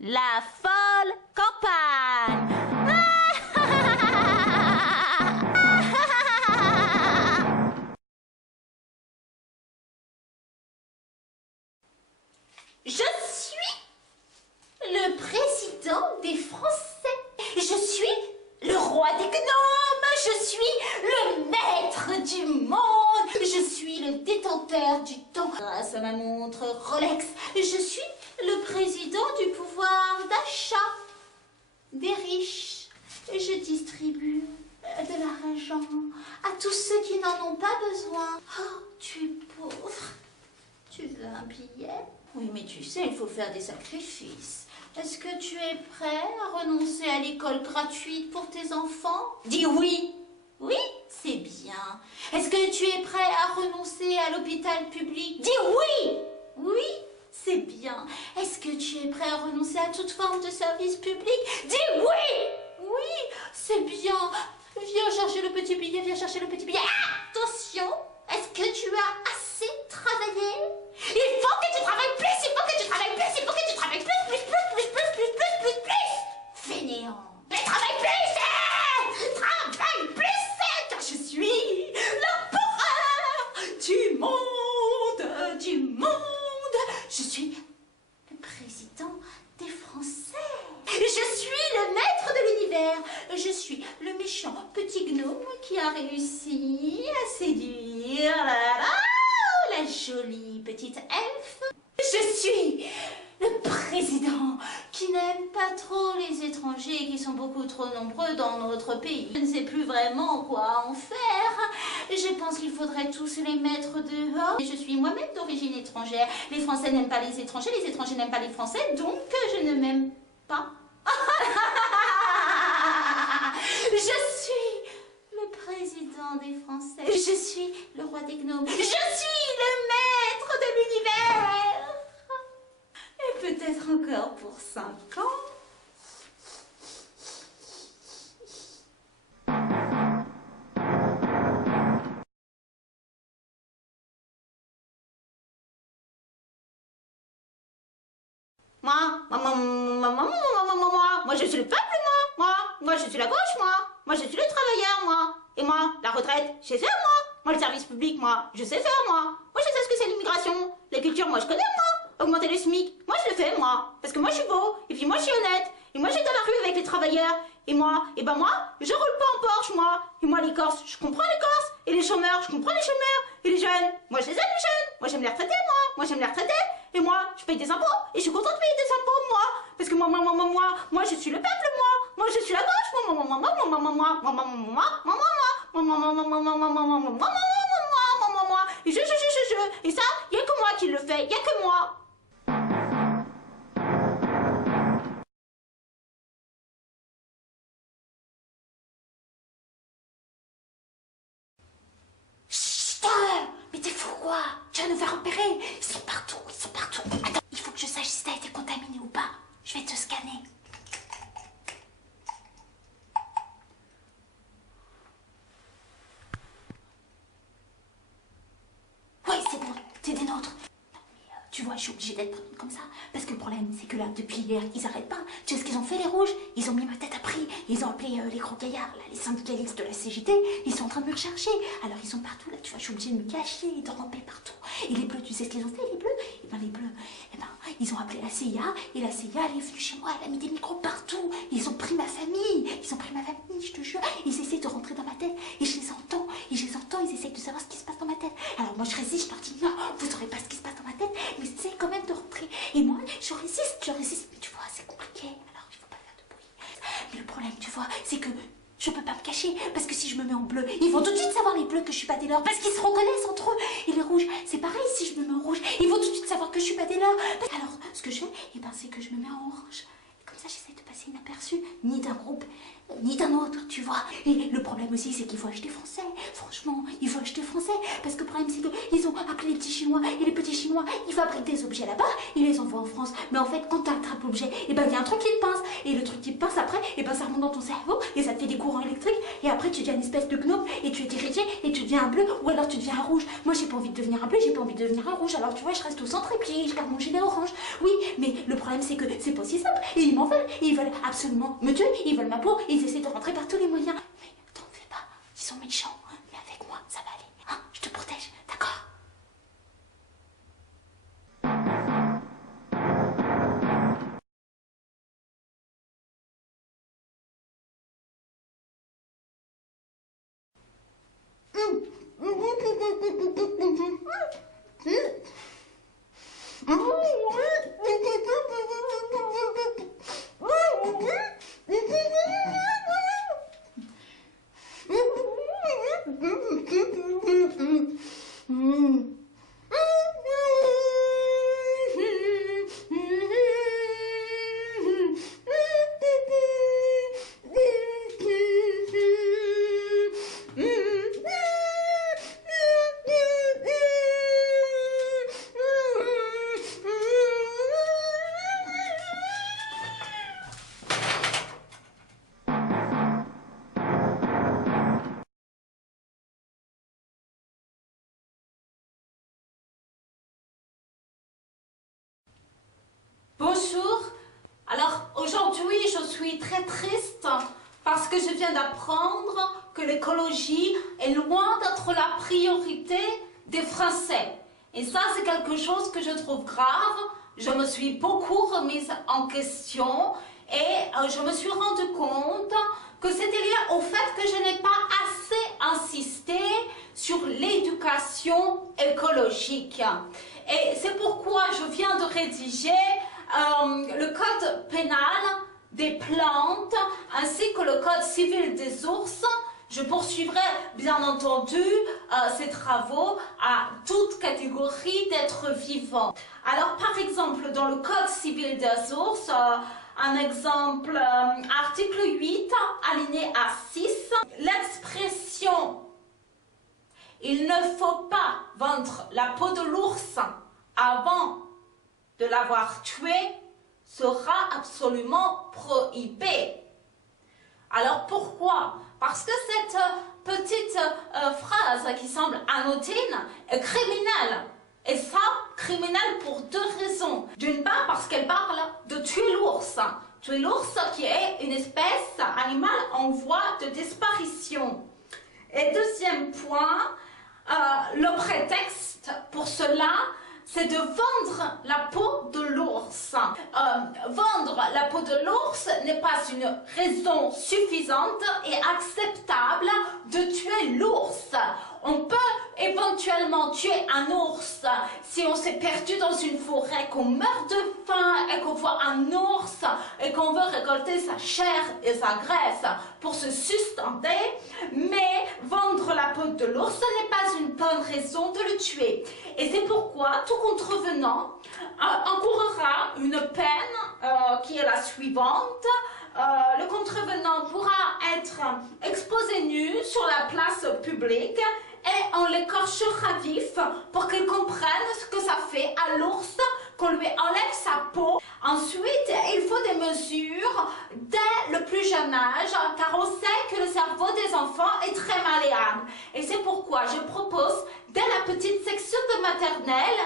La folle campagne. Je suis le président des Français. Je suis le roi des gnomes. Je suis le maître du monde. Je suis le détenteur du temps grâce à ma montre Rolex. Je suis le président du pouvoir d'achat des riches. Je distribue de l'argent à tous ceux qui n'en ont pas besoin. Oh, tu es pauvre. Tu veux un billet? Oui, mais tu sais, il faut faire des sacrifices. Est-ce que tu es prêt à renoncer à l'école gratuite pour tes enfants? Dis oui. Oui, c'est bien. Est-ce que tu es prêt à renoncer à l'hôpital public? Dis oui. Oui, c'est bien. Est-ce que tu es prêt à renoncer à toute forme de service public? Dis oui. Oui, c'est bien. Viens chercher le petit billet, viens chercher le petit billet. Attention, est-ce que tu as assez travaillé? Il faut que tu travailles plus, il faut que tu travailles plus, il faut que tu travailles plus. Fainéant. Mais travaille plus, travaille plus, car je suis l'empereur du monde, du monde. Je suis le président des Français. Je suis le maître de l'univers. Je suis le méchant petit gnome qui a réussi à séduire la jolie petite elfe. Je suis le président qui n'aime pas trop les étrangers qui sont beaucoup trop nombreux dans notre pays. Je ne sais plus vraiment quoi en faire. Je pense qu'il faudrait tous les mettre dehors. Je suis moi-même d'origine étrangère. Les Français n'aiment pas les étrangers n'aiment pas les Français, donc je ne m'aime pas. Je suis le président des Français. Je suis le roi des gnomes. Je suis le maître de l'univers. Et peut-être encore pour 5 ans. Moi, je suis le peuple, moi, je suis la gauche, moi, je suis le travailleur, moi, et moi, la retraite, je sais faire, moi, le service public, moi, je sais faire, moi, je sais ce que c'est l'immigration, la culture, moi, je connais, moi, augmenter le SMIC, moi, je le fais, moi, parce que moi, je suis beau, et puis moi, je suis honnête, et moi, j'étais dans la rue avec les travailleurs, et moi, je roule pas en Porsche, moi, et moi, les Corses, je comprends les Corses, et les chômeurs, je comprends les chômeurs, et les jeunes, moi, je les aime, les jeunes, moi, j'aime les retraités, moi, j'aime les retraités, et moi, je paye des impôts, et je suis contente de payer des impôts, moi, parce que moi, je suis le peuple, moi, je suis la gauche, et et ça, y a que moi qui le fais, y a que moi. Chut, mais t'es fou quoi? Tu vas nous faire repérer. Ils sont partout, ils sont partout. Attends, il faut que je sache si t'as été contaminé ou pas. Je vais te scanner. Ouais, c'est bon, t'es des nôtres. Tu vois, je suis obligée d'être prudente comme ça. Parce que le problème, c'est que là, depuis hier, ils arrêtent pas. Tu sais ce qu'ils ont fait, les rouges? Ils ont mis ma tête à prix. Ils ont appelé les gros gaillards, là, les syndicalistes de la CGT. Ils sont en train de me rechercher. Alors, ils sont partout, là, tu vois, je suis obligée de me cacher et de ramper partout. Et les bleus, tu sais ce qu'ils ont fait, les bleus? Et ben, les bleus, ils ont appelé la CIA. Et la CIA, elle est venue chez moi, elle a mis des micros partout. Ils ont pris ma famille. Ils ont pris ma famille, je te jure. Ils essaient de rentrer dans ma tête. Et je les entends. Ils essaient de savoir ce qui se passe dans ma tête. Alors, moi, je résiste, je leur dis non, vous saurez pas ce qui se passe dans ma tête. Mais c'est quand même de rentrer. Et moi, je résiste, mais tu vois, c'est compliqué. Alors, il faut pas faire de bruit. Mais le problème, tu vois, c'est que je peux pas me cacher. Parce que si je me mets en bleu, ils vont tout de suite savoir, les bleus, que je suis pas des leurs. Parce qu'ils se reconnaissent entre eux. Et les rouges, c'est pareil, si je me mets en rouge, ils vont tout de suite savoir que je suis pas des leurs. Alors, ce que je fais, c'est que je me mets en orange. Et comme ça, j'essaie de passer inaperçu, ni d'un groupe, ni d'un autre, tu vois. Et le problème aussi, c'est qu'il faut acheter français. Franchement, il faut acheter français. Parce que le problème, c'est qu'ils ont appelé les petits Chinois. Et les petits Chinois, ils fabriquent des objets là-bas, ils les envoient en France. Mais en fait, quand tu attrapes l'objet, et ben il y a un truc qui te pince. Et le truc qui te pince après, et ben ça remonte dans ton cerveau. Et ça te fait des courants électriques. Et après, tu deviens une espèce de gnome. Et tu es dirigé. Et tu deviens un bleu. Ou alors tu deviens un rouge. Moi, j'ai pas envie de devenir un bleu, j'ai pas envie de devenir un rouge. Alors tu vois, je reste au centre et puis je garde mon gilet orange. Oui, mais le problème, c'est que c'est pas si simple. Et ils m'en veulent. Et ils veulent absolument me tuer. Ils veulent ma peau. Et ils essaient de rentrer par tous les moyens. Mais t'en fais pas. Ils sont méchants. Mais avec moi, ça va aller. Hein, je te protège. D'accord? Bonjour, alors aujourd'hui je suis très triste parce que je viens d'apprendre que l'écologie est loin d'être la priorité des Français. Et ça c'est quelque chose que je trouve grave. Je me suis beaucoup remise en question et je me suis rendu compte que c'était lié au fait que je n'ai pas assez insisté sur l'éducation écologique. Et c'est pourquoi je viens de rédiger le code pénal des plantes ainsi que le code civil des ours. Je poursuivrai bien entendu ces travaux à toute catégorie d'êtres vivants. Alors par exemple dans le code civil des ours, un exemple, article 8, alinéa 6, l'expression « il ne faut pas vendre la peau de l'ours avant de l'avoir tué » sera absolument prohibée. Alors pourquoi? Parce que cette petite phrase qui semble anodine est criminelle. Et ça, criminelle pour deux raisons. D'une part parce qu'elle parle de tuer l'ours. Tuer l'ours qui est une espèce animale en voie de disparition. Et deuxième point, le prétexte pour cela, c'est de vendre la peau de l'ours. Vendre la peau de l'ours n'est pas une raison suffisante et acceptable de tuer l'ours. On peut éventuellement tuer un ours si on s'est perdu dans une forêt, qu'on meurt de faim et qu'on voit un ours et qu'on veut récolter sa chair et sa graisse pour se sustenter. Mais vendre la peau de l'ours, ce n'est pas une bonne raison de le tuer. Et c'est pourquoi tout contrevenant encourra une peine qui est la suivante. Le contrevenant pourra être exposé nu sur la place publique et on l'écorchera vif pour qu'il comprenne ce que ça fait à l'ours qu'on lui enlève sa peau. Ensuite, il faut des mesures dès le plus jeune âge, car on sait que le cerveau des enfants est très malléable. Et c'est pourquoi je propose, dès la petite section de maternelle,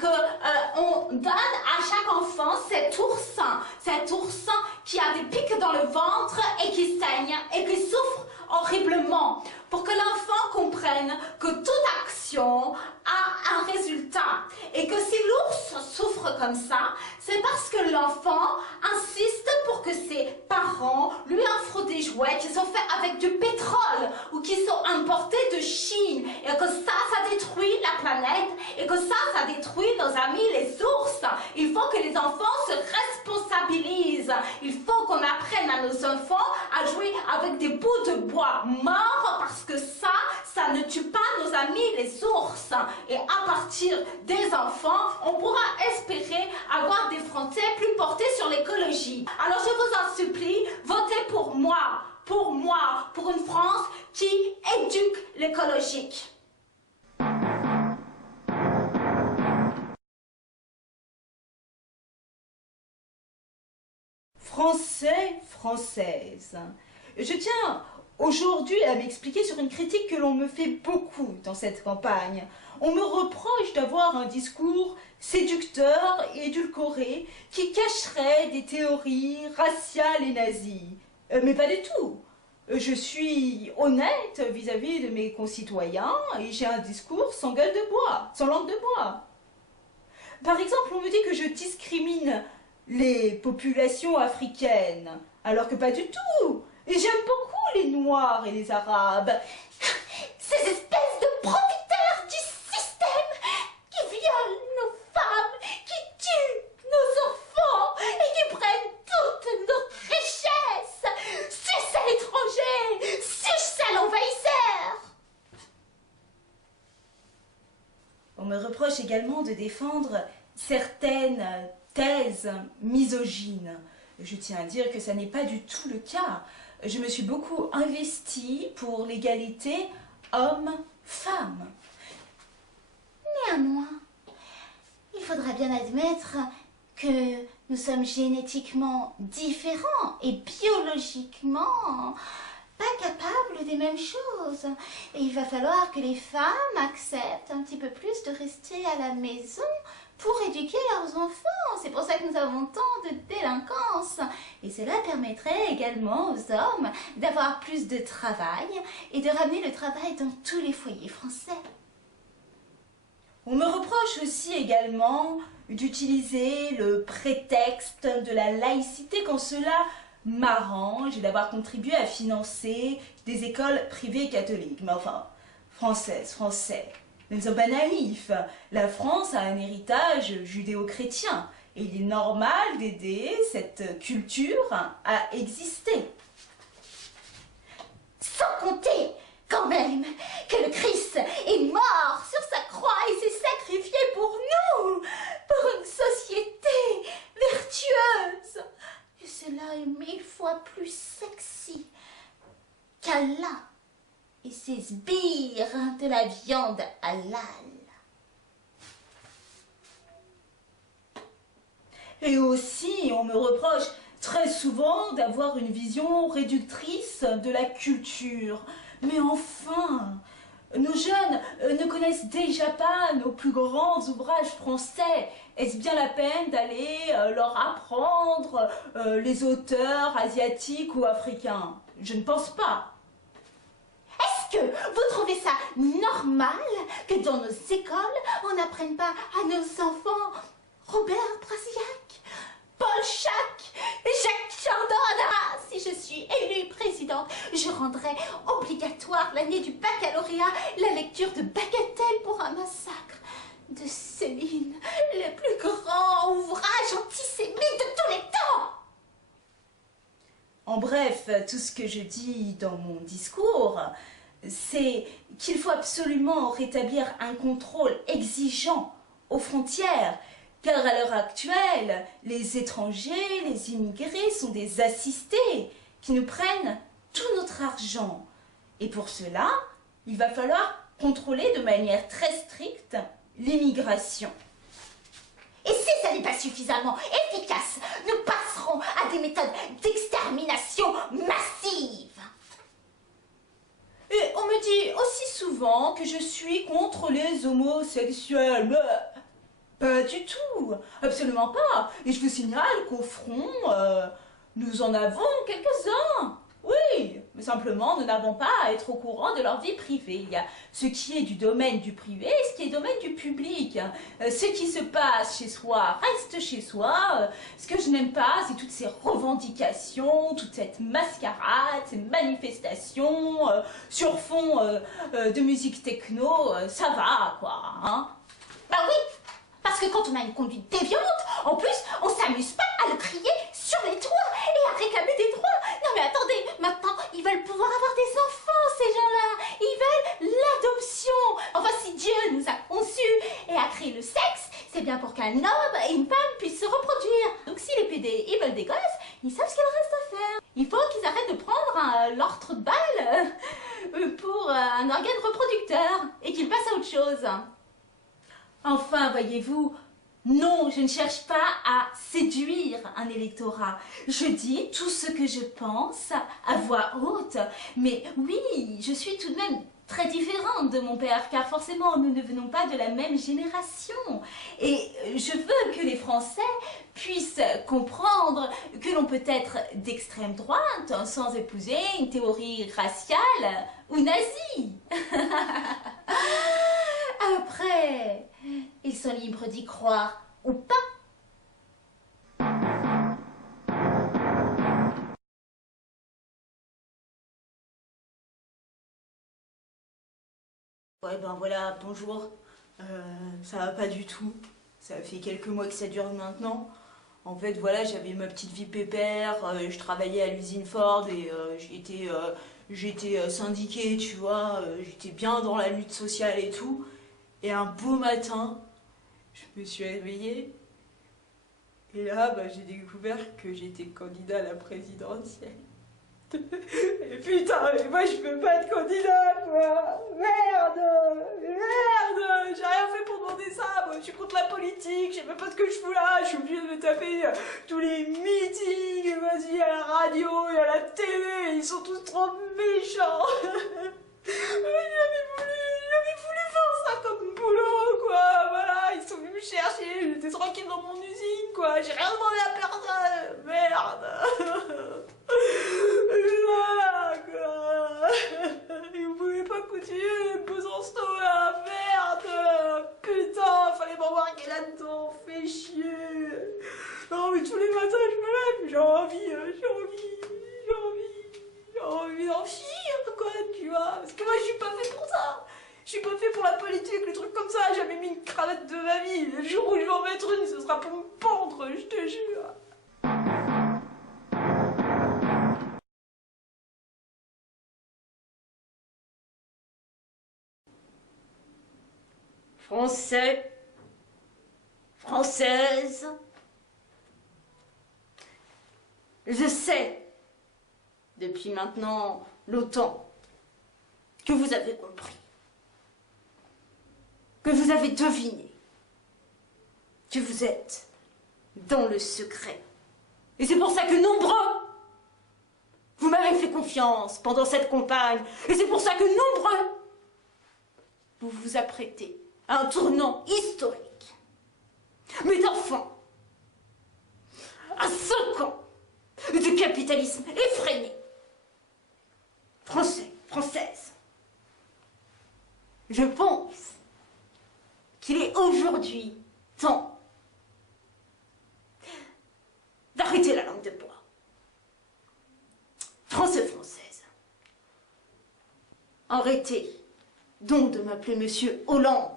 qu'on donne à chaque enfant cet ours qui a des pics dans le ventre et qui saigne et qui souffre horriblement, pour que l'enfant comprenne que toute action a un résultat et que si l'ours souffre comme ça, c'est parce que l'enfant insiste pour que ses parents lui offrent des jouets qui sont faits avec du pétrole ou qui sont importés de Chine, et que ça détruit la planète et que ça détruit nos amis les ours. Il faut que les enfants se responsabilisent. Il faut qu'on apprenne à nos enfants à jouer avec des bouts de bois morts, parce que ça ne tue pas nos amis les ours. Et à partir des enfants, on pourra espérer avoir des Français plus portés sur l'écologie. Alors je vous en supplie, votez pour moi, pour moi pour une France qui éduque l'écologique. Français, Française. Je tiens aujourd'hui à m'expliquer sur une critique que l'on me fait beaucoup dans cette campagne. On me reproche d'avoir un discours séducteur et édulcoré qui cacherait des théories raciales et nazies. Mais pas du tout. Je suis honnête vis-à-vis de mes concitoyens et j'ai un discours sans gueule de bois, sans langue de bois. Par exemple, on me dit que je discrimine les populations africaines, alors que pas du tout. Et j'aime beaucoup les Noirs et les Arabes. Ces espèces de profiteurs du système qui violent nos femmes, qui tuent nos enfants et qui prennent toute notre richesse. Suce à l'étranger, suce à l'envahisseur. On me reproche également de défendre certaines thèses misogynes. Je tiens à dire que ça n'est pas du tout le cas. Je me suis beaucoup investie pour l'égalité homme-femme. Néanmoins, il faudra bien admettre que nous sommes génétiquement différents et biologiquement pas capables des mêmes choses. Et il va falloir que les femmes acceptent un petit peu plus de rester à la maison pour éduquer leurs enfants. C'est pour ça que nous avons tant de délinquance. Et cela permettrait également aux hommes d'avoir plus de travail et de ramener le travail dans tous les foyers français. On me reproche aussi également d'utiliser le prétexte de la laïcité quand cela m'arrange et d'avoir contribué à financer des écoles privées catholiques. Mais enfin, françaises, français. Ne sommes pas naïfs. La France a un héritage judéo-chrétien et il est normal d'aider cette culture à exister. Sans compter, quand même, que le Christ est mort sur sa croix et s'est sacrifié pour nous, pour une société vertueuse. Et cela est 1000 fois plus sexy qu'Allah et ses sbires de la viande halal. Et aussi, on me reproche très souvent d'avoir une vision réductrice de la culture. Mais enfin, nos jeunes ne connaissent déjà pas nos plus grands ouvrages français. Est-ce bien la peine d'aller leur apprendre les auteurs asiatiques ou africains? Je ne pense pas. Est-ce que vous trouvez ça normal que dans nos écoles, on n'apprenne pas à nos enfants Robert Brasillac, Paul Chac et Jacques Chardin? Si je suis élue présidente, je rendrai obligatoire l'année du baccalauréat la lecture de Bagatelle pour un massacre de Céline, le plus grand ouvrage antisémite de tous les temps. En bref, tout ce que je dis dans mon discours, c'est qu'il faut absolument rétablir un contrôle exigeant aux frontières, car à l'heure actuelle, les étrangers, les immigrés sont des assistés qui nous prennent tout notre argent. Et pour cela, il va falloir contrôler de manière très stricte l'immigration. Et si ça n'est pas suffisamment efficace, nous passerons à des méthodes d'extermination massive. Et on me dit aussi souvent que je suis contre les homosexuels. Mais pas du tout, absolument pas. Et je vous signale qu'au front, nous en avons quelques-uns. Oui, mais simplement, nous n'avons pas à être au courant de leur vie privée. Il y a ce qui est du domaine du privé et ce qui est du domaine du public. Ce qui se passe chez soi reste chez soi. Ce que je n'aime pas, c'est toutes ces revendications, toute cette mascarade, ces manifestations sur fond de musique techno. Ça va, quoi, hein? Bah oui, parce que quand on a une conduite déviante, en plus, on s'amuse pas à le crier sur les toits et à réclamer des droits. Non mais attendez, maintenant, ils veulent pouvoir avoir des enfants, ces gens-là. Ils veulent l'adoption. Enfin, si Dieu nous a conçus et a créé le sexe, c'est bien pour qu'un homme et une femme puissent se reproduire. Donc si les PD, ils veulent des gosses, ils savent ce qu'il reste à faire. Il faut qu'ils arrêtent de prendre l'ordre de balle pour un organe reproducteur et qu'il passe à autre chose. Enfin, voyez-vous, non, je ne cherche pas à séduire un électorat. Je dis tout ce que je pense à voix haute. Mais oui, je suis tout de même très différente de mon père, car forcément, nous ne venons pas de la même génération. Et je veux que les Français puissent comprendre que l'on peut être d'extrême droite sans épouser une théorie raciale ou nazie. Après, ils sont libres d'y croire ou pas. Ouais, ben voilà, bonjour. Ça va pas du tout. Ça fait quelques mois que ça dure maintenant. En fait, voilà, j'avais ma petite vie pépère, je travaillais à l'usine Ford et j'étais syndiquée, tu vois, j'étais bien dans la lutte sociale et tout. Et un beau matin, je me suis réveillée et là, bah, j'ai découvert que j'étais candidat à la présidentielle. Et putain, mais moi je peux pas être candidat, quoi. Merde, j'ai rien fait pour demander ça. Moi je suis contre la politique, je sais même pas ce que je fous là. Je suis obligée de me taper tous les meetings, vas-y, à la radio et à la télé. Ils sont tous trop méchants. J'avais voulu faire ça comme boulot, quoi. Voilà, ils sont venus me chercher, j'étais tranquille dans mon usine, quoi. J'ai rien demandé à personne. Merde. Voilà, quoi. Et vous pouvez pas continuer Besançon là, merde. Putain, fallait m'embarquer là-dedans, fait chier. Non mais tous les matins je me lève, j'ai envie d'en chier, quoi, tu vois. Parce que moi je suis pas fait pour ça. Je suis pas fait pour la politique, les trucs comme ça. J'ai jamais mis une cravate de ma vie. Le jour où je vais en mettre une, ce sera pour me pendre, je te jure. Français, Française, je sais, depuis maintenant longtemps, que vous avez compris, que vous avez deviné, que vous êtes dans le secret. Et c'est pour ça que nombreux, vous m'avez fait confiance pendant cette campagne, et c'est pour ça que nombreux, vous vous apprêtez à un tournant historique. Mais d'enfants, à 5 ans de capitalisme effréné, Français, Françaises, je pense qu'il est aujourd'hui temps d'arrêter la langue de bois. Français, Françaises, arrêtez donc de m'appeler Monsieur Hollande.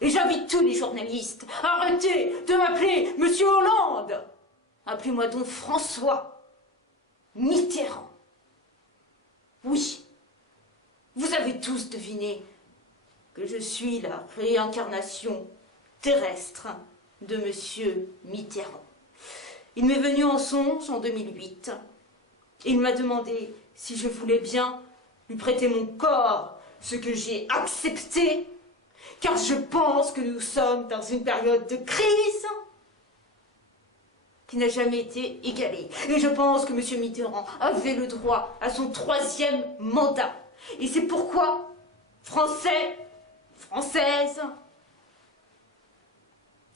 Et j'invite tous les journalistes, arrêtez de m'appeler Monsieur Hollande. Appelez-moi donc François Mitterrand. Oui, vous avez tous deviné que je suis la réincarnation terrestre de Monsieur Mitterrand. Il m'est venu en songe en 2008. Et il m'a demandé si je voulais bien lui prêter mon corps, ce que j'ai accepté, car je pense que nous sommes dans une période de crise qui n'a jamais été égalée. Et je pense que M. Mitterrand avait le droit à son 3e mandat. Et c'est pourquoi, Français, Françaises,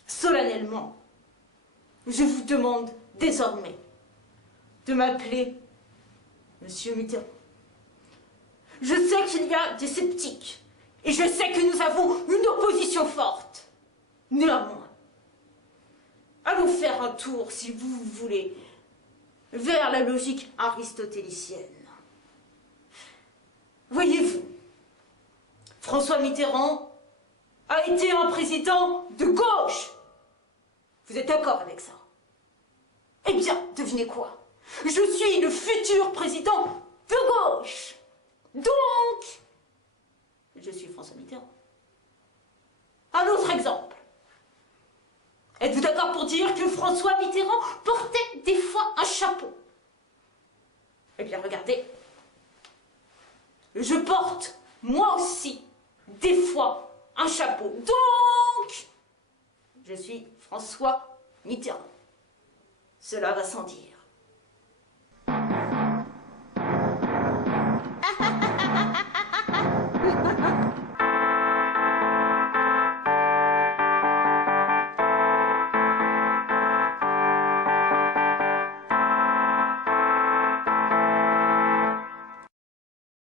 solennellement, je vous demande désormais de m'appeler M. Mitterrand. Je sais qu'il y a des sceptiques, et je sais que nous avons une opposition forte. Néanmoins, allons faire un tour, si vous voulez, vers la logique aristotélicienne. Voyez-vous, François Mitterrand a été un président de gauche. Vous êtes d'accord avec ça? Eh bien, devinez quoi? Je suis le futur président de gauche. Donc, je suis François Mitterrand. Un autre exemple. Êtes-vous d'accord pour dire que François Mitterrand portait des fois un chapeau? Eh bien, regardez. je porte, moi aussi, des fois, un chapeau. Donc, je suis François Mitterrand. Cela va sans dire.